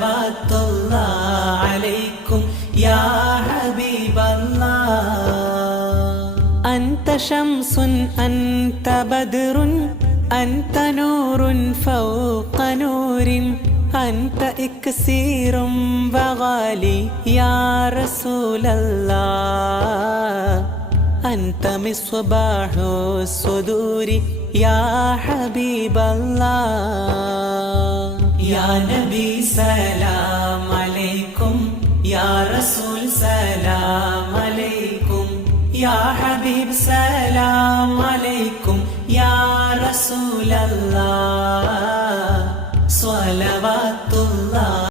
സ്വലവാത്തുല്ലാഹ് അലൈക്കും യാ ഹബീബല്ലാഹ്. അൻത ശംസുൻ അൻത ബദ്റുൻ അൻത നൂറുൻ ഫൗഖ നൂരിൻ അൻത ഇക്സീറും വഗാലി യാ റസൂലല്ലാഹ്. അൻത മിസ്ബാഹു സുദൂരി യാ ഹബീബല്ലാഹ്. യാ നബി സലാം അലൈക്കും യാ റസൂൽ സലാം അലൈക്കും യാ ഹബീബ് സലാം അലൈക്കും യാ റസൂലല്ലാഹ്.